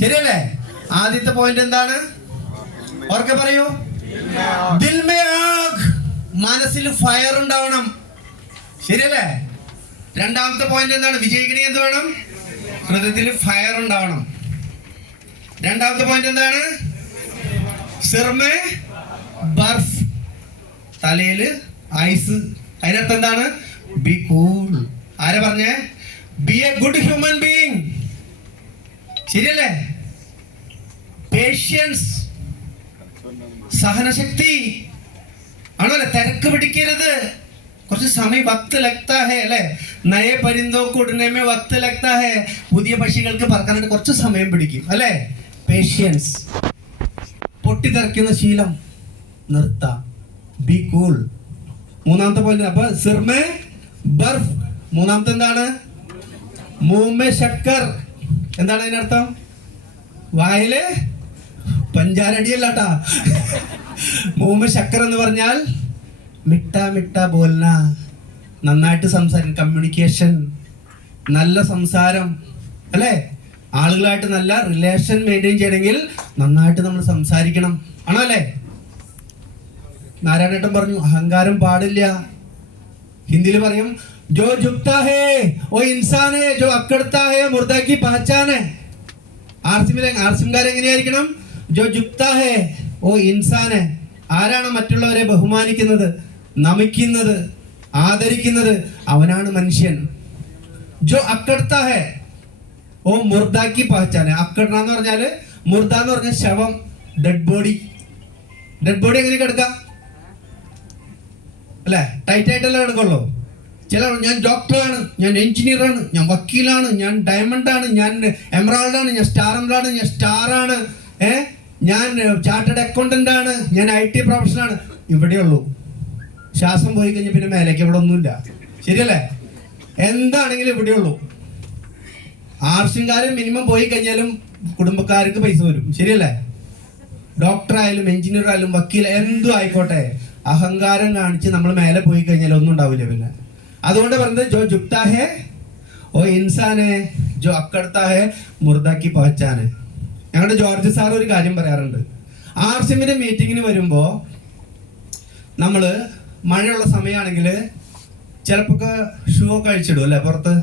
ശരിയല്ലേ? ആദ്യത്തെ പോയിന്റ് എന്താണ്? ഓർക്കെ പറയൂ. മനസ്സിൽ ഫയർ ഉണ്ടാവണം. ശരിയല്ലേ? രണ്ടാമത്തെ പോയിന്റ് എന്താണ്? വിജയിക്കണി എന്ത് വേണം? ഹൃദയത്തിൽ ഫയർ ഉണ്ടാവണം. രണ്ടാമത്തെ പോയിന്റ് എന്താണ്? ബർഫ് തലയിൽ ഐസ് അതിനർത്ഥം എന്താണ്? ബി കൂൾ ആരാ പറഞ്ഞേ? Be a good human being ശരിയല്ലേ? പേഷ്യൻസ് സഹനശക്തി. ആണല്ലേ? തിരക്ക് പിടിക്കരുത്. കുറച്ച് സമയം വക്ത് ലഗ്താ ഹേ അല്ലേ? നയെ പരിന്തോക്ക് ഉടനെ മേ വക്ത് ലഗ്താ ഹേ പുതിയ പക്ഷികൾക്ക് പറക്കാനായിട്ട് കുറച്ച് സമയം പിടിക്കും അല്ലേ? പേഷ്യൻസ് പൊട്ടിത്തെറിക്കുന്ന ശീലം. നിർത്താം. ബി കൂൾ മൂന്നാമത്തെ പോയിന്റ് അപ്പൊ സിർമേ ബർഫ്. മൂന്നാമത്തെ എന്താണ്? മൂമെ ശക്കർ. എന്താണ് അതിനർത്ഥം? വായിൽ പഞ്ചാരടിയല്ലാട്ടാ. മൂമ ശക്കർ എന്ന് പറഞ്ഞാൽ മിട്ട മിട്ട ബോൽന. നന്നായിട്ട് സംസാരം കമ്മ്യൂണിക്കേഷൻ നല്ല സംസാരം അല്ലേ? ആളുകളായിട്ട് നല്ല റിലേഷൻ മെയിന്റെയിൻ ചെയ്യണമെങ്കിൽ നന്നായിട്ട് നമ്മൾ സംസാരിക്കണം. ആണോ അല്ലേ? നാരായണേട്ടൻ പറഞ്ഞു അഹങ്കാരം പാടില്ല. ഹിന്ദിയിൽ പറയും ജോ ജുക്താ ഹേ ഓ ഇൻസാനേ ജോ അക്കടുത്താ ഹേ മുർദാക്കി പഹച്ചാനെ. ആർസിമിലെ ആർസിംകാർ എങ്ങനെയായിരിക്കണം ജോ ജുപ്താഹേ ഓ ഇൻസാൻ ഹേ ആരാണ് മറ്റുള്ളവരെ ബഹുമാനിക്കുന്നത്? നമിക്കുന്നത്? ആദരിക്കുന്നത്? അവനാണ് മനുഷ്യൻ. ജോ അക്കടുത്ത ഹേ? ഓ മുർദാക്കി പഹച്ചാൻ ഹേ അക്കടന എന്ന് പറഞ്ഞാൽ മുർദ എന്ന് പറഞ്ഞ ശവം ഡെഡ് ബോഡി ഡെഡ് ബോഡി എങ്ങനെ കിടക്കാം? അല്ലേ? ടൈറ്റ് ആയിട്ടല്ലേ കിടക്കുള്ളൂ? ചില ഞാൻ ഡോക്ടറാണ് ഞാൻ എഞ്ചിനീയറാണ് ഞാൻ വക്കീലാണ് ഞാൻ ഡയമണ്ട് ആണ് ഞാൻ എമറാൾഡ് ആണ് ഞാൻ സ്റ്റാർ എമറാൾഡ് ഞാൻ സ്റ്റാർ ആണ്. ഏ? ഞാൻ ചാർട്ടേഡ് അക്കൗണ്ടന്റ് ആണ്. ഞാൻ ഐ ടി പ്രൊഫഷനാണ് ഇവിടെയുള്ളൂ ശ്വാസം പോയി കഴിഞ്ഞാൽ പിന്നെ മേലേക്ക് ഇവിടെ ഒന്നുമില്ല. ശരിയല്ലേ? എന്താണെങ്കിലും ഇവിടെയുള്ളൂ ആർട്സുകാരും മിനിമം പോയി കഴിഞ്ഞാലും കുടുംബക്കാർക്ക് പൈസ വരും. ശരിയല്ലേ? ഡോക്ടർ ആയാലും എഞ്ചിനീയർ ആയാലും വക്കീൽ എന്തും ആയിക്കോട്ടെ. അഹങ്കാരം കാണിച്ച് നമ്മൾ മേലെ പോയി കഴിഞ്ഞാൽ ഒന്നും ഉണ്ടാവില്ല പിന്നെ. അതുകൊണ്ട് പറയുന്നത് ജോ ജുപ്താഹേ ഓ ഇൻസാനെ ജോ അക്കടുത്താ ഹേ മുർദാക്കി പഹച്ചാന് ഞങ്ങളുടെ ജോർജ് സാർ ഒരു കാര്യം പറയാറുണ്ട്. ആർ സിമിന്റെ മീറ്റിങ്ങിന് വരുമ്പോ നമ്മൾ മഴയുള്ള സമയമാണെങ്കിൽ ചിലപ്പോൾ ഷൂ ഒക്കെ അഴിച്ചിടും അല്ലേ പുറത്ത്?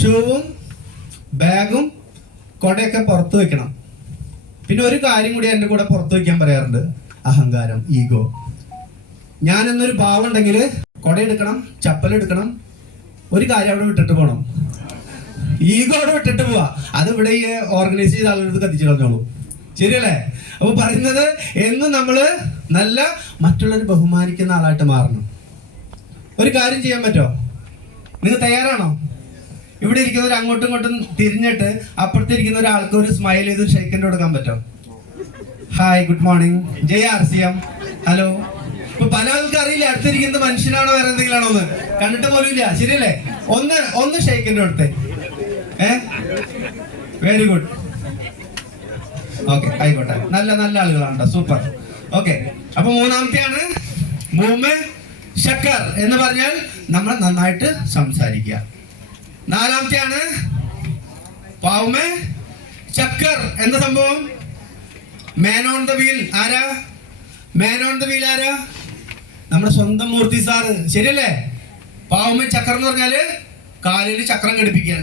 ഷൂവും ബാഗും കൊടയൊക്കെ പുറത്ത് വെക്കണം. പിന്നെ ഒരു കാര്യം കൂടി എന്റെ കൂടെ പുറത്ത് വയ്ക്കാൻ പറയാറുണ്ട്. അഹങ്കാരം ഈഗോ. ഞാൻ എന്നൊരു ഭാവം ഉണ്ടെങ്കിൽ കൊടയെടുക്കണം ചപ്പലെടുക്കണം ഒരു കാര്യം അവിടെ വിട്ടിട്ട് പോകണം ഈഗോ അവിടെ വിട്ടിട്ട് പോവാ. അത് ഇവിടെ ഈ ഓർഗനൈസ് ചെയ്ത ആളുകൾക്ക് കത്തിച്ചു കളഞ്ഞോളൂ. ശരിയല്ലേ? അപ്പൊ പറയുന്നത് എന്നും നമ്മൾ നല്ല മറ്റുള്ളവരെ ബഹുമാനിക്കുന്ന ആളായിട്ട് മാറണം. ഒരു കാര്യം ചെയ്യാൻ പറ്റോ? നിങ്ങൾ തയ്യാറാണോ? ഇവിടെ ഇരിക്കുന്നവർ അങ്ങോട്ടും ഇങ്ങോട്ടും തിരിഞ്ഞിട്ട് അപ്പുറത്ത് ഇരിക്കുന്ന ഒരാൾക്ക് ഒരു സ്മൈൽ ചെയ്ത് ഷെയ്ക്കന്റെ കൊടുക്കാൻ പറ്റോ? Hi good morning Jaya R C M hello ഇപ്പൊ പല ആൾക്കറിയില്ല അടുത്തിരിക്കുന്ന മനുഷ്യനാണോ വേറെ എന്തെങ്കിലും ആണോ എന്ന് കണ്ടിട്ട് പോലും ഇല്ല. ശരിയല്ലേ? ഒന്ന് ഒന്ന് ഷെയ്ക്കന്റെ കൊടുത്തേ. ഏ വെരി ഗുഡ് ഓക്കെ ആയിക്കോട്ടെ. നല്ല നല്ല ആളുകളാണ് സൂപ്പർ ഓക്കെ അപ്പൊ മൂന്നാമത്തെയാണ് മൂമെ ശക്കർ എന്ന് പറഞ്ഞാൽ നമ്മൾ നന്നായിട്ട് സംസാരിക്കുക. നാലാമത്തെയാണ് ചക്കർ എന്ന സംഭവം. മാൻ ഓൺ ദ വീൽ ആരാ? മാൻ ഓൺ ദ വീൽ ആരാ? നമ്മുടെ സ്വന്തം മൂർത്തി സാറ്. ശരിയല്ലേ? പാവുമേ ചക്കർ എന്ന് പറഞ്ഞാൽ കാലിൽ ചക്രം ഘടിപ്പിക്കാൻ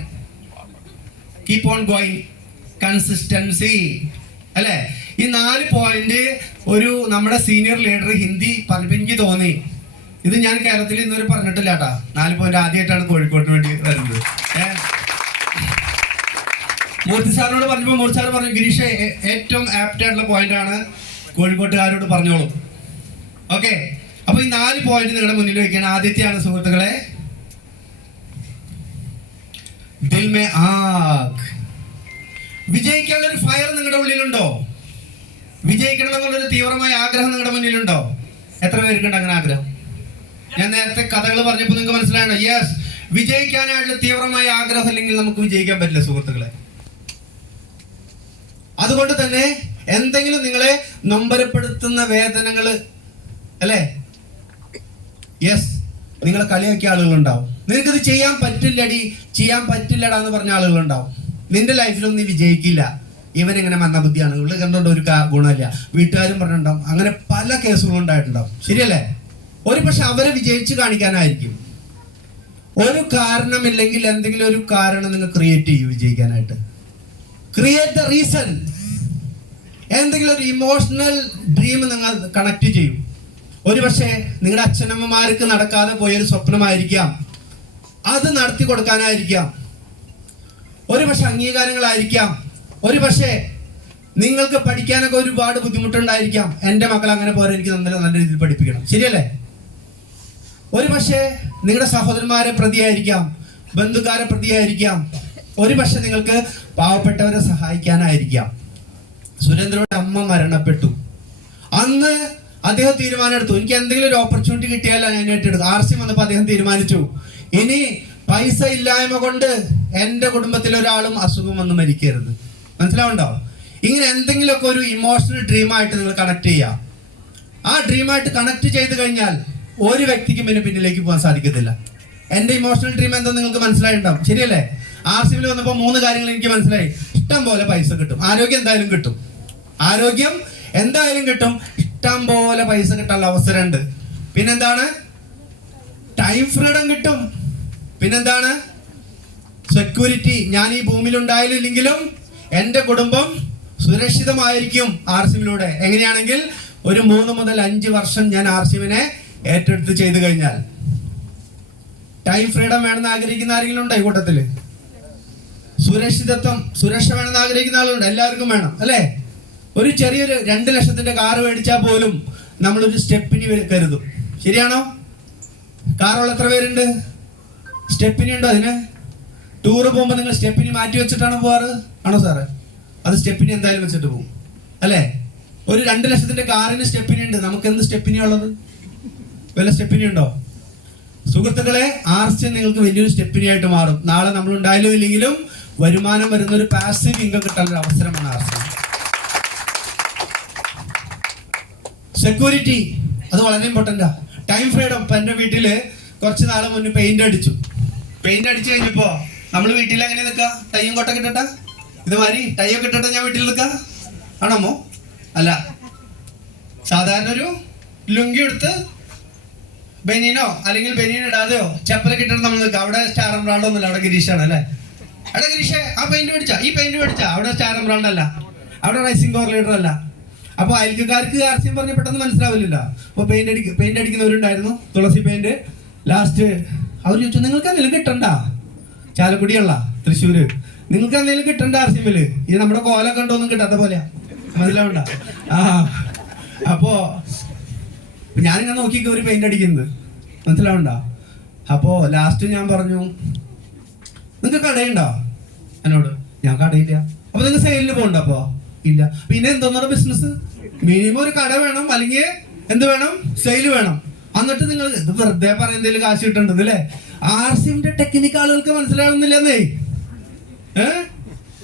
കീപ് ഓൺ ഗോയിങ് കൺസിസ്റ്റൻസി അല്ലേ? ഈ നാല് പോയിന്റ് ഒരു നമ്മുടെ സീനിയർ ലീഡർ ഹിന്ദി പറഞ്ഞപ്പോൾ എനിക്ക് തോന്നി. ഇത് ഞാൻ കേരളത്തിൽ ഇന്നൊരു പറഞ്ഞിട്ടില്ല കേട്ടാ. നാല് പോയിന്റ് ആദ്യമായിട്ടാണ് കോഴിക്കോട്ടിന് വേണ്ടി വരുന്നത്? മൂർത്തി സാറിനോട് പറഞ്ഞപ്പോൾ മൂർത്തി സാർ പറഞ്ഞു ഗിരീഷ് ഏറ്റവും ആപ്റ്റ് ആയിട്ടുള്ള പോയിന്റ് ആണ് കോഴിക്കോട്ടുകാരോട് പറഞ്ഞോളൂ. ഓക്കെ അപ്പൊ ഈ നാല് പോയിന്റ് നിങ്ങളുടെ മുന്നിൽ വെക്കുകയാണ് ആദ്യത്തെയാണ് സുഹൃത്തുക്കളെ. വിജയിക്കാനുള്ള ഒരു ഫയർ നിങ്ങളുടെ ഉള്ളിലുണ്ടോ? വിജയിക്കണം എന്നുള്ളൊരു തീവ്രമായ ആഗ്രഹം നിങ്ങളുടെ മുന്നിലുണ്ടോ? എത്ര പേർക്കുണ്ട് അങ്ങനെ ആഗ്രഹം? ഞാൻ നേരത്തെ കഥകൾ പറഞ്ഞപ്പോൾ നിങ്ങൾക്ക് മനസ്സിലായോ യെസ് വിജയിക്കാനായിട്ടുള്ള തീവ്രമായ ആഗ്രഹം ഇല്ലെങ്കിൽ നമുക്ക് വിജയിക്കാൻ പറ്റില്ല സുഹൃത്തുക്കളെ. അതുകൊണ്ട് തന്നെ എന്തെങ്കിലും നിങ്ങളെ നൊമ്പരപ്പെടുത്തുന്ന വേദനകൾ അല്ലേ? യെസ് നിങ്ങളെ കളിയാക്കിയ ആളുകളുണ്ടാവും. നിനക്കിത് ചെയ്യാൻ പറ്റില്ലടി ചെയ്യാൻ പറ്റില്ലടാ എന്ന് പറഞ്ഞ ആളുകളുണ്ടാവും. നിന്റെ ലൈഫിലൊന്നും നീ വിജയിക്കില്ല. ഇവൻ ഇങ്ങനെ മന്ദബുദ്ധിയാണ് ഇവിടെ കണ്ടോണ്ട് ഒരു ഗുണമില്ല. വീട്ടുകാരും പറഞ്ഞിട്ടുണ്ടാവും. അങ്ങനെ പല കേസുകളും ഉണ്ടായിട്ടുണ്ടാവും. ശരിയല്ലേ? ഒരു പക്ഷെ അവരെ വിജയിച്ച് കാണിക്കാനായിരിക്കും. ഒരു കാരണമില്ലെങ്കിൽ എന്തെങ്കിലും ഒരു കാരണം നിങ്ങൾ ക്രിയേറ്റ് ചെയ്യൂ വിജയിക്കാനായിട്ട്. ക്രിയേറ്റ് ദ റീസൺ എന്തെങ്കിലും ഒരു ഇമോഷണൽ ഡ്രീം നിങ്ങൾ കണക്ട് ചെയ്യും. ഒരു പക്ഷേ നിങ്ങളുടെ അച്ഛനമ്മമാർക്ക് നടക്കാതെ പോയൊരു സ്വപ്നമായിരിക്കാം. അത് നടത്തി കൊടുക്കാനായിരിക്കാം. ഒരു പക്ഷെ അംഗീകാരങ്ങളായിരിക്കാം. ഒരു പക്ഷേ നിങ്ങൾക്ക് പഠിക്കാനൊക്കെ ഒരുപാട് ബുദ്ധിമുട്ടുണ്ടായിരിക്കാം. എന്റെ മക്കൾ അങ്ങനെ പോലെ എനിക്ക് നല്ല നല്ല രീതിയിൽ പഠിപ്പിക്കണം. ശരിയല്ലേ? ഒരു പക്ഷേ നിങ്ങളുടെ സഹോദരന്മാരെ പ്രതിയായിരിക്കാം. ബന്ധുക്കാരെ പ്രതിയായിരിക്കാം. ഒരു പക്ഷെ നിങ്ങൾക്ക് പാവപ്പെട്ടവരെ സഹായിക്കാനായിരിക്കാം. സുരേന്ദ്രയുടെ അമ്മ മരണപ്പെട്ടു. അന്ന് അദ്ദേഹം തീരുമാനമെടുത്തു. എനിക്ക് എന്തെങ്കിലും ഒരു ഓപ്പർച്യൂണിറ്റി കിട്ടിയാലോ ഞാൻ ഏറ്റെടുത്തു ആർ സി വന്നപ്പോൾ അദ്ദേഹം തീരുമാനിച്ചു. ഇനി പൈസ ഇല്ലായ്മ കൊണ്ട് എന്റെ കുടുംബത്തിൽ ഒരാളും അസുഖം വന്ന് മരിക്കരുത്. മനസ്സിലാവുണ്ടോ ഇങ്ങനെ എന്തെങ്കിലുമൊക്കെ ഒരു ഇമോഷണൽ ഡ്രീമായിട്ട് നിങ്ങൾ കണക്ട് ചെയ്യുക ആ ഡ്രീമായിട്ട് കണക്ട് ചെയ്ത് കഴിഞ്ഞാൽ ഒരു വ്യക്തിക്കും പിന്നെ പിന്നിലേക്ക് പോകാൻ സാധിക്കത്തില്ല. എന്റെ ഇമോഷണൽ ഡ്രീം എന്താ നിങ്ങൾക്ക് മനസ്സിലായിട്ടുണ്ടാവും. ശരിയല്ലേ? ആർ സി ബിയിൽ വന്നപ്പോൾ മൂന്ന് കാര്യങ്ങൾ എനിക്ക് മനസ്സിലായി. ഇഷ്ടം പോലെ പൈസ കിട്ടും. ആരോഗ്യം എന്തായാലും കിട്ടും. ആരോഗ്യം എന്തായാലും കിട്ടും. ഇഷ്ടം പോലെ പൈസ കിട്ടാനുള്ള അവസരമുണ്ട്. പിന്നെന്താണ്? ടൈം ഫ്രീഡം കിട്ടും. പിന്നെന്താണ്? സെക്യൂരിറ്റി ഞാൻ ഈ ഭൂമിയിൽ ഉണ്ടായില്ലെങ്കിലും എന്റെ കുടുംബം സുരക്ഷിതമായിരിക്കും ആർ സിമിലൂടെ എങ്ങനെയാണെങ്കിൽ ഒരു മൂന്ന് മുതൽ അഞ്ച് വർഷം ഞാൻ ആർ സിമിനെ ഏറ്റെടുത്ത് ചെയ്തു കഴിഞ്ഞാൽ. ടൈം ഫ്രീഡം വേണമെന്ന് ആഗ്രഹിക്കുന്ന ആരെങ്കിലും ഉണ്ടോ ഈ കൂട്ടത്തിൽ? സുരക്ഷിതത്വം സുരക്ഷ വേണമെന്ന് ആഗ്രഹിക്കുന്ന ആളുണ്ട് എല്ലാവർക്കും വേണം അല്ലേ? ഒരു ചെറിയൊരു രണ്ട് ലക്ഷത്തിന്റെ കാർ മേടിച്ചാൽ പോലും നമ്മളൊരു സ്റ്റെപ്പിന് കരുതും. ശരിയാണോ? കാറുള്ള എത്ര പേരുണ്ട്? സ്റ്റെപ്പിനി ഉണ്ടോ അതിന്? ടൂർ പോകുമ്പോൾ നിങ്ങൾ സ്റ്റെപ്പിനി മാറ്റി വെച്ചിട്ടാണ് പോവാറ്? ആണോ സാറേ? അത് സ്റ്റെപ്പിനി എന്തായാലും വെച്ചിട്ട് പോകും. അല്ലേ? ഒരു രണ്ട് ലക്ഷത്തിന്റെ കാറിന് സ്റ്റെപ്പിനി ഉണ്ട് നമുക്ക് എന്ത് സ്റ്റെപ്പിനി ഉള്ളത്? വല്ല സ്റ്റെപ്പിനി ഉണ്ടോ സുഹൃത്തുക്കളെ ആർസി നിങ്ങൾക്ക് വലിയൊരു സ്റ്റെപ്പിനി ആയിട്ട് മാറും. നാളെ നമ്മൾ ഉണ്ടായാലും ഇല്ലെങ്കിലും വരുമാനം വരുന്ന ഒരു പാസീവ് ഇൻകം കിട്ടാനുള്ള അവസരമാണ് ആർസി സെക്യൂരിറ്റി അത് വളരെ ഇമ്പോർട്ടന്റാ ടൈം ഫ്രീഡം ഇപ്പൊ എന്റെ വീട്ടിൽ കുറച്ച് നാളെ മുന്നേ പെയിന്റ് അടിച്ചു. പെയിന്റ് അടിച്ചു കഴിഞ്ഞപ്പോ നമ്മൾ വീട്ടിൽ എങ്ങനെ നിൽക്കുക ടൈയും കൊട്ടൊക്കെ കിട്ടട്ട ഇത് മാതിരി ടൈയൊക്കെ ഇട്ടിട്ട് ഞാൻ വീട്ടിൽ നിൽക്കുക ആണമ്മോ അല്ല. സാധാരണ ഒരു ലുങ്കി എടുത്ത് ബനീനോ അല്ലെങ്കിൽ ബനീൻ ഇടാതെയോ ചപ്പലൊക്കെ ഇട്ടിട്ട് നമ്മൾ നിൽക്കുക അവിടെ സ്റ്റാർ ബ്രാൻഡ് ഒന്നുമില്ല. അവിടെ ഗിരീഷാണ് അല്ലേ? അവിടെ ഗിരീഷ് ആ പെയിന്റ് മേടിച്ച? ഈ പെയിന്റ് മേടിച്ച? അവിടെ സ്റ്റാർ ബ്രാൻഡ് അല്ല. അവിടെ റൈസിംഗ് കോർ ലീഡർ അല്ല. അപ്പൊ അയൽക്കാർക്ക് ആർസിയും പറഞ്ഞ പെട്ടെന്ന് മനസ്സിലാവില്ലല്ലോ. അപ്പൊ പെയിന്റ് പെയിന്റ് അടിക്കുന്നവരുണ്ടായിരുന്നു. തുളസി പെയിന്റ് ലാസ്റ്റ് അവർ ചോദിച്ചു നിങ്ങൾക്ക് എന്തെങ്കിലും കിട്ടണ്ട? ചാലക്കുടിയുള്ള തൃശ്ശൂര്. നിങ്ങൾക്ക് എന്തെങ്കിലും കിട്ടണ്ട ആർസിമിൽ ഇത് നമ്മുടെ കോലൊക്കെ ഉണ്ടോന്നും കിട്ടാത്ത പോലെയാ. മനസ്സിലാവണ്ട. ആ. അപ്പോ ഞാനിങ്ങനെ നോക്കിയൊക്കെ ഒരു പെയിന്റ് അടിക്കുന്നത്. മനസ്സിലാവണ്ട? അപ്പോ ലാസ്റ്റ് ഞാൻ പറഞ്ഞു നിങ്ങൾക്ക് കടയുണ്ടോ? എന്നോട് ഞാൻ കടയില്ല. അപ്പൊ നിങ്ങൾ സെയിലിന് പോകണ്ട അപ്പോ? ഇല്ല. പിന്നെ എന്തോന്നാണ് ബിസിനസ് മിനിമം ഒരു കട വേണം. അല്ലെങ്കിൽ എന്ത് വേണം? സെയിൽ വേണം. എന്നിട്ട് നിങ്ങൾ വെറുതെ പറയുന്നതിൽ കാശ് കിട്ടുന്നുണ്ട് അല്ലേ ആർ സിന്റെ ടെക്നിക്ക് ആളുകൾക്ക് മനസ്സിലാവുന്നില്ലെന്നേ.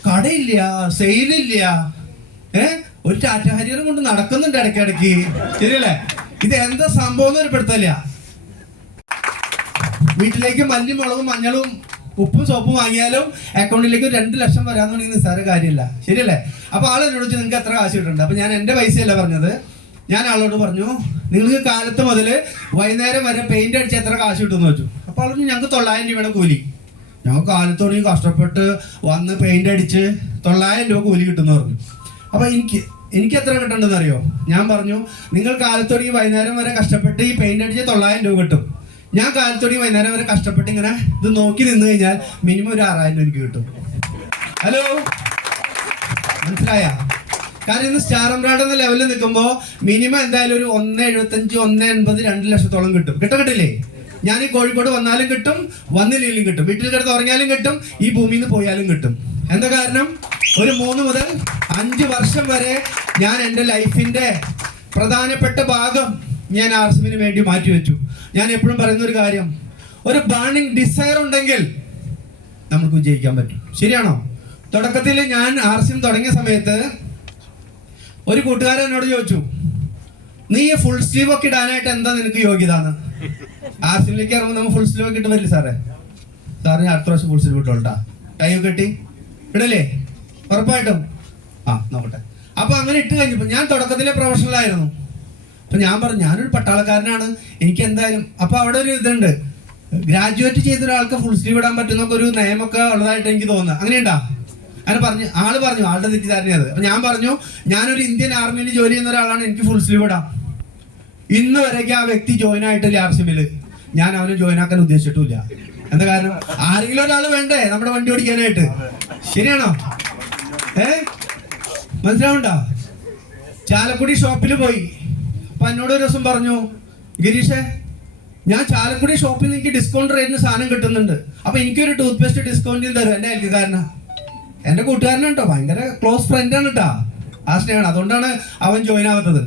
കടയില്ല സെയിലില്ല ഏ? ഒരു ടാറ്റ കൊണ്ട് നടക്കുന്നുണ്ട് ഇടയ്ക്കിടയ്ക്ക്. ശരിയല്ലേ? ഇത് എന്താ സംഭവം എന്ന് ഒരു പെടുത്തല്ല വീട്ടിലേക്ക് മല്ലും മുളകും മഞ്ഞളും ഉപ്പും സോപ്പും വാങ്ങിയാലും അക്കൗണ്ടിലേക്ക് രണ്ട് ലക്ഷം വരാൻ തുടങ്ങി നിസ്സാര കാര്യമില്ല. ശരിയല്ലേ? അപ്പൊ ആൾ എന്നോട് നിങ്ങൾക്ക് എത്ര കാശ് കിട്ടുന്നുണ്ട് അപ്പൊ ഞാൻ എന്റെ പൈസയല്ല പറഞ്ഞത്. ഞാൻ ആളോട് പറഞ്ഞു നിങ്ങൾക്ക് കാലത്ത് മുതൽ വൈകുന്നേരം വരെ പെയിന്റ് അടിച്ച് എത്ര കാശ് കിട്ടുമെന്ന് വെച്ചു അപ്പൊ ആൾ പറഞ്ഞു ഞങ്ങൾക്ക് തൊള്ളായിരം രൂപയുടെ കൂലി. ഞങ്ങൾ കാലത്തോടെ കഷ്ടപ്പെട്ട് വന്ന് പെയിന്റ് അടിച്ച് തൊള്ളായിരം രൂപ കൂലി കിട്ടുമെന്ന് പറഞ്ഞു. അപ്പൊ എനിക്ക് എനിക്ക് എത്ര കിട്ടണ്ടെന്ന് അറിയോ? ഞാൻ പറഞ്ഞു നിങ്ങൾ കാലത്തോടെ വൈകുന്നേരം വരെ കഷ്ടപ്പെട്ട് ഈ പെയിന്റ് അടിച്ച് തൊള്ളായിരം രൂപ കിട്ടും. ഞാൻ കാലത്തോടെ വൈകുന്നേരം വരെ കഷ്ടപ്പെട്ട് ഇങ്ങനെ ഇത് നോക്കി നിന്ന് കഴിഞ്ഞാൽ മിനിമം ഒരു ആറായിരം രൂപ എനിക്ക് കിട്ടും. ഹലോ മനസ്സിലായ? കാരണം ഇന്ന് സ്റ്റാർ എംബ്രാഡ് എന്ന ലെവലിൽ നിൽക്കുമ്പോൾ മിനിമം എന്തായാലും ഒരു ഒന്ന് എഴുപത്തഞ്ച് ഒന്ന് എൺപത് രണ്ട് ലക്ഷത്തോളം കിട്ടും. കിട്ടും കിട്ടില്ലേ? ഞാൻ ഈ കോഴിക്കോട് വന്നാലും കിട്ടും വന്നില്ലെങ്കിലും കിട്ടും. വീട്ടിൽ കിടന്ന് ഉറങ്ങിയാലും കിട്ടും ഈ ഭൂമിയിൽ നിന്ന് പോയാലും കിട്ടും. എന്താ കാരണം? ഒരു മൂന്ന് മുതൽ അഞ്ച് വർഷം വരെ ഞാൻ എന്റെ ലൈഫിന്റെ പ്രധാനപ്പെട്ട ഭാഗം ഞാൻ ആർസിന് വേണ്ടി മാറ്റിവെച്ചു. ഞാൻ എപ്പോഴും പറയുന്ന ഒരു കാര്യം ഒരു ബേണിങ് ഡിസയർ ഉണ്ടെങ്കിൽ നമുക്ക് വിജയിക്കാൻ പറ്റും. ശരിയാണോ? തുടക്കത്തിൽ ഞാൻ ആർസിം തുടങ്ങിയ സമയത്ത് ഒരു കൂട്ടുകാരൻ എന്നോട് ചോദിച്ചു നീ ഫുൾ സ്ലീവ് ഒക്കെ ഇടാനായിട്ട് എന്താ നിനക്ക് യോഗ്യത എന്ന് ആർസിമിലേക്ക് ഇറങ്ങുമ്പോൾ നമ്മൾ ഫുൾ സ്ലീവ് ഒക്കെ ഇട്ട് വരില്ല സാറേ? സാറ് ഞാൻ അടുത്ത പ്രാവശ്യം ഫുൾ സ്ലീവ് ഇട്ടോട്ടാ ടൈ കെട്ടി. ഇടല്ലേ? ഉറപ്പായിട്ടും. ആ നോക്കട്ടെ. അപ്പൊ അങ്ങനെ ഇട്ട് കഴിഞ്ഞപ്പോ ഞാൻ തുടക്കത്തിലെ പ്രൊഫഷണലായിരുന്നു. അപ്പൊ ഞാൻ പറഞ്ഞു ഞാനൊരു പട്ടാളക്കാരനാണ്. എനിക്ക് എന്തായാലും അപ്പൊ അവിടെ ഒരു ഇതുണ്ട്. ഗ്രാജുവേറ്റ് ചെയ്ത ഒരാൾക്ക് ഫുൾ സ്ലീവ് ഇടാൻ പറ്റുന്ന ഒരു നിയമമൊക്കെ ഉള്ളതായിട്ട് എനിക്ക് തോന്നുന്നത് അങ്ങനെയുണ്ടാ? അങ്ങനെ പറഞ്ഞു ആൾ പറഞ്ഞു ആളുടെ തെറ്റിദ്ധാരണയത് അപ്പൊ ഞാൻ പറഞ്ഞു ഞാനൊരു ഇന്ത്യൻ ആർമിയിൽ ജോലി ചെയ്യുന്ന ഒരാളാണ് എനിക്ക് ഫുൾ സ്ലീവ് ഇടാം. ഇന്ന് വരെയ്ക്ക് ആ വ്യക്തി ജോയിൻ ആയിട്ടില്ല ആർ ഞാൻ അവനെ ജോയിൻ ആക്കാൻ ഉദ്ദേശിച്ചിട്ടില്ല എന്താ കാരണം? ആരെങ്കിലും ഒരാൾ വേണ്ടേ നമ്മുടെ വണ്ടി ഓടിക്കാനായിട്ട്? ശരിയാണോ? ഏ? മനസ്സിലാവണ്ടോ ചാലക്കുടി ഷോപ്പിൽ പോയി. അപ്പൊ എന്നോട് ഒരു ദിവസം പറഞ്ഞു ഗിരീഷേ ഞാൻ ചാലക്കുടി ഷോപ്പിൽ നിന്ന് എനിക്ക് ഡിസ്കൗണ്ട് റേറ്റിന് സാധനം കിട്ടുന്നുണ്ട്. അപ്പൊ എനിക്കൊരു ടൂത്ത് പേസ്റ്റ് ഡിസ്കൗണ്ടിൽ തരും എന്റെ അയൽക്കാരനാ. എന്റെ കൂട്ടുകാരനാണ് കേട്ടോ ഭയങ്കര ക്ലോസ് ഫ്രണ്ട് ആണ് കേട്ടോ ആ സ്നേഹമാണ്. അതുകൊണ്ടാണ് അവൻ ജോയിൻ ആവാത്തത്.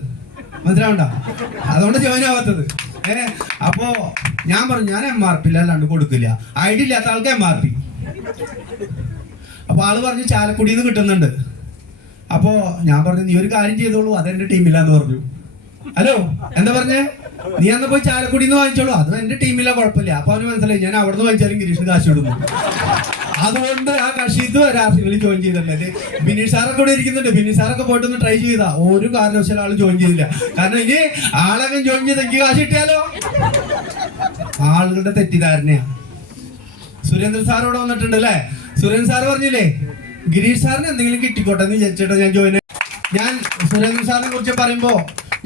മനസ്സിലാവണ്ട? അതുകൊണ്ട് ജോയിൻ ആവാത്തത്. ഏ അപ്പോ ഞാൻ പറഞ്ഞു ഞാൻ എം ആർ പി അല്ലാണ്ട് കൊടുക്കില്ല. ഐ ഡി ഇല്ലാത്ത ആൾക്ക് എം ആർ പി അപ്പൊ ആൾ പറഞ്ഞു ചാലക്കുടിയിൽ നിന്ന് കിട്ടുന്നുണ്ട്. അപ്പോ ഞാൻ പറഞ്ഞു നീ ഒരു കാര്യം ചെയ്തോളൂ. അതെന്റെ ടീമില്ലാന്ന് പറഞ്ഞു. ഹലോ എന്താ പറഞ്ഞേ? നീ അന്ന് പോയി ചാലക്കുടിയിൽ നിന്ന് വാങ്ങിച്ചോളൂ. അത് എന്റെ ടീമില്ല കുഴപ്പമില്ല. അപ്പൊ അവന് മനസ്സിലായി ഞാൻ അവിടെ നിന്ന് വാങ്ങിച്ചാലും ഗിരീഷിന് കാശ് ഇടുന്നു അതുകൊണ്ട് ആ കക്ഷി ഇതുവരെ ആർസികളിൽ ജോയിൻ ചെയ്തിട്ടുണ്ട് ബിനീഷ് സാറൊക്കെ ഇവിടെ ഇരിക്കുന്നുണ്ട്. ബിനീഷ് സാറൊക്കെ പോയിട്ടൊന്ന് ട്രൈ ചെയ്താ. ഒരു കാരണവശാലും ആൾ ജോയിൻ ചെയ്തില്ല. കാരണം ഇനി ആളൊക്കെ ജോയിൻ ചെയ്ത് എനിക്ക് കാശ് കിട്ടിയാലോ? ആളുകളുടെ തെറ്റിദ്ധാരണയാണ് സുരേന്ദ്രൻ സാർ ഇവിടെ വന്നിട്ടുണ്ട് അല്ലേ? സുരേന്ദ്രൻ സാർ പറഞ്ഞില്ലേ? ഗിരീഷ് സാറിന് എന്തെങ്കിലും കിട്ടിക്കോട്ടെ എന്ന് വിചാരിച്ചിട്ട് ഞാൻ ജോയിൻ ഞാൻ സുരേന്ദ്രൻ സാറിനെ കുറിച്ച് പറയുമ്പോ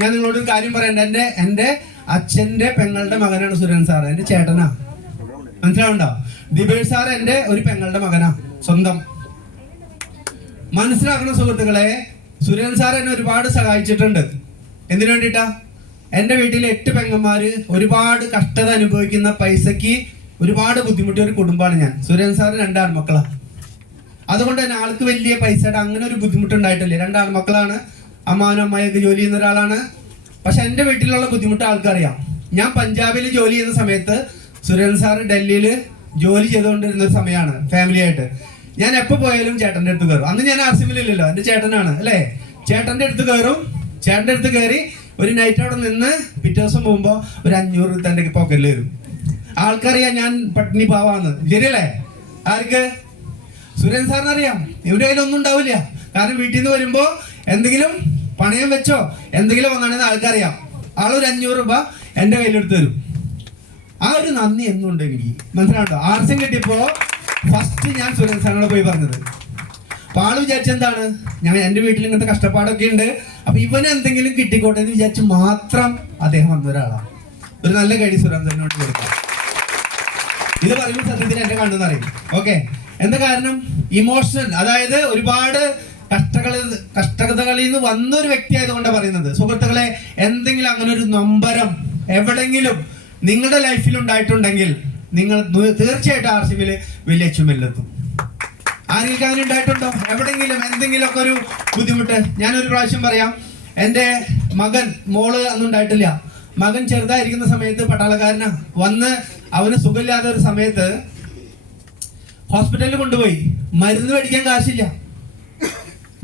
ഞാൻ നിങ്ങളോട് കാര്യം പറയണ്ട. എന്റെ എന്റെ അച്ഛന്റെ പെങ്ങളുടെ മകനാണ് സുരേന്ദ്രൻ സാർ എന്റെ ചേട്ടനാ. മനസ്സിലാവുണ്ടോ ദിബേഷ് സാർ എന്റെ ഒരു പെങ്ങളുടെ മകനാ സ്വന്തം. മനസ്സിലാക്കണ സുഹൃത്തുക്കളെ സുരേന്ദ്രൻ സാർ എന്നെ ഒരുപാട് സഹായിച്ചിട്ടുണ്ട്. എന്തിനു വേണ്ടിട്ടാ? എന്റെ വീട്ടിലെ എട്ട് പെങ്ങന്മാര് ഒരുപാട് കഷ്ടത അനുഭവിക്കുന്ന പൈസക്ക് ഒരുപാട് ബുദ്ധിമുട്ടിയ ഒരു കുടുംബമാണ് ഞാൻ. സുരേന്ദ്രൻ സാർ രണ്ടാണ് മക്കളാ അതുകൊണ്ട് തന്നെ ആൾക്ക് വലിയ പൈസയുടെ അങ്ങനെ ഒരു ബുദ്ധിമുട്ടുണ്ടായിട്ടില്ല. രണ്ട് മക്കളാണ് അമ്മാനും അമ്മയൊക്കെ ജോലി ചെയ്യുന്ന ഒരാളാണ്. പക്ഷെ എന്റെ വീട്ടിലുള്ള ബുദ്ധിമുട്ട് ആൾക്കറിയാം. ഞാൻ പഞ്ചാബിൽ ജോലി ചെയ്യുന്ന സമയത്ത് സുരേന്ദ്രൻ സാർ ഡൽഹിയിൽ ജോലി ചെയ്തുകൊണ്ടിരുന്ന ഒരു സമയമാണ് ഫാമിലി ആയിട്ട്. ഞാൻ എപ്പോ പോയാലും ചേട്ടന്റെ അടുത്ത് കയറും. അന്ന് ഞാൻ ആർസിമിലില്ലല്ലോ എന്റെ ചേട്ടനാണ് അല്ലേ? ചേട്ടന്റെ അടുത്ത് കയറും ചേട്ടന്റെ അടുത്ത് കയറി ഒരു നൈറ്റ് അവിടെ നിന്ന് പിറ്റേ ദിവസം പോകുമ്പോ ഒരു അഞ്ഞൂറ് തന്റെ പോക്കറ്റിൽ വരും. ആൾക്കറിയാം ഞാൻ പട്ടിണി പാവാന്ന്. ശരിയല്ലേ? ആർക്ക്? സുരേന്ദ്രൻ സാറിന് അറിയാം ഇവരുടെ കയ്യിലൊന്നും ഉണ്ടാവില്ല. കാരണം വീട്ടിൽ നിന്ന് വരുമ്പോ എന്തെങ്കിലും പണയം വെച്ചോ എന്തെങ്കിലും വന്നാണെന്ന് ആൾക്കറിയാം. ആളൊരു അഞ്ഞൂറ് രൂപ എന്റെ കയ്യിലെടുത്ത് തരും. ആ ഒരു നന്ദി എന്നുണ്ട് എനിക്ക് മനസ്സിലാണ്ടോ ആർസം കിട്ടിയപ്പോ ഫസ്റ്റ് ഞാൻ സുരേന്ദ്രൻ സാറിനോട് പോയി പറഞ്ഞത്. അപ്പൊ ആൾ വിചാരിച്ചെന്താണ് ഞാൻ എന്റെ വീട്ടിൽ ഇങ്ങനത്തെ കഷ്ടപ്പാടൊക്കെ ഉണ്ട്. അപ്പൊ ഇവന് എന്തെങ്കിലും കിട്ടിക്കോട്ടെ എന്ന് വിചാരിച്ച് മാത്രം അദ്ദേഹം വന്ന ഒരാളാണ്. ഒരു നല്ല കഴി സുരേന്ദ്രനോട് കൊടുക്കാം. ഇത് പറയുമ്പോൾ സത്യത്തിൽ എന്റെ കണ്ണെന്ന് അറിയും ഓക്കെ എന്താ കാരണം? ഇമോഷണൽ അതായത് ഒരുപാട് കഷ്ടകൾ കഷ്ടതകളിൽ നിന്ന് വന്നൊരു വ്യക്തി ആയതുകൊണ്ടാണ് പറയുന്നത്. സുഹൃത്തുക്കളെ എന്തെങ്കിലും അങ്ങനെ ഒരു നൊമ്പരം എവിടെങ്കിലും നിങ്ങളുടെ ലൈഫിൽ ഉണ്ടായിട്ടുണ്ടെങ്കിൽ നിങ്ങൾ തീർച്ചയായിട്ടും ആർ സി ബിയിൽ വലിയ ചുമല്ലെത്തും. ആരെങ്കിലും അങ്ങനെ ഉണ്ടായിട്ടുണ്ടോ? എവിടെങ്കിലും എന്തെങ്കിലും ഒക്കെ ഒരു ബുദ്ധിമുട്ട്? ഞാനൊരു പ്രാവശ്യം പറയാം. എന്റെ മകൻ മോൾ അന്ന് ഉണ്ടായിട്ടില്ല. മകൻ ചെറുതായിരിക്കുന്ന സമയത്ത് പട്ടാളക്കാരനാ. വന്ന് അവന് സുഖമില്ലാത്ത ഒരു സമയത്ത് ഹോസ്പിറ്റലിൽ കൊണ്ടുപോയി. മരുന്ന് മേടിക്കാൻ കാശില്ല.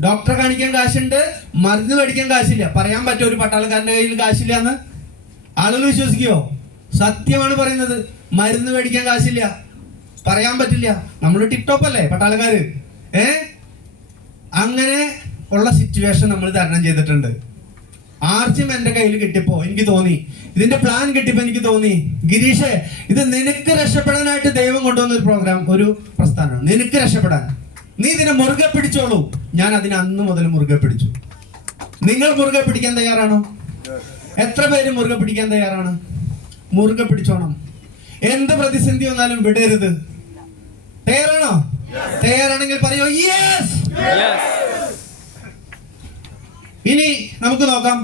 ഡോക്ടറെ കാണിക്കാൻ കാശുണ്ട്. മരുന്ന് മേടിക്കാൻ കാശില്ല. പറയാൻ പറ്റുമോ ഒരു പട്ടാളക്കാരന്റെ കയ്യിൽ കാശില്ല എന്ന്? ആളുകൾ വിശ്വസിക്കുവോ? സത്യമാണ് പറയുന്നത്. മരുന്ന് മേടിക്കാൻ കാശില്ല. പറയാൻ പറ്റില്ല. നമ്മൾ ടിക്ടോപ്പ് അല്ലേ പട്ടാളക്കാര്? ഏ? അങ്ങനെ ഉള്ള സിറ്റുവേഷൻ നമ്മൾ തരണം ചെയ്തിട്ടുണ്ട്. ആർജ്യം എന്റെ കയ്യിൽ കിട്ടിയപ്പോ എനിക്ക് തോന്നി. ഇതിന്റെ പ്ലാൻ കിട്ടിയപ്പോ എനിക്ക് തോന്നി. ഗിരീഷേ ഇത് നിനക്ക് രക്ഷപ്പെടാനായിട്ട് ദൈവം കൊണ്ടുവന്ന ഒരു പ്രോഗ്രാം ഒരു പ്രസ്ഥാനമാണ്. നിനക്ക് രക്ഷപ്പെടാൻ. നീ ഇതിനെ മുറുകെ പിടിച്ചോളൂ. ഞാൻ അതിനെ അന്ന് മുതൽ മുറുകെ പിടിച്ചു. നിങ്ങൾ മുറുകെ പിടിക്കാൻ തയ്യാറാണോ? എത്ര പേര് മുറുകെ പിടിക്കാൻ തയ്യാറാണ്? മുറുകെ പിടിച്ചോണം. എന്ത് പ്രതിസന്ധി വന്നാലും വിടരുത്. തയ്യാറാണോ? തയ്യാറാണെങ്കിൽ പറയോ യെസ് ഇനി നമുക്ക് നോക്കാം.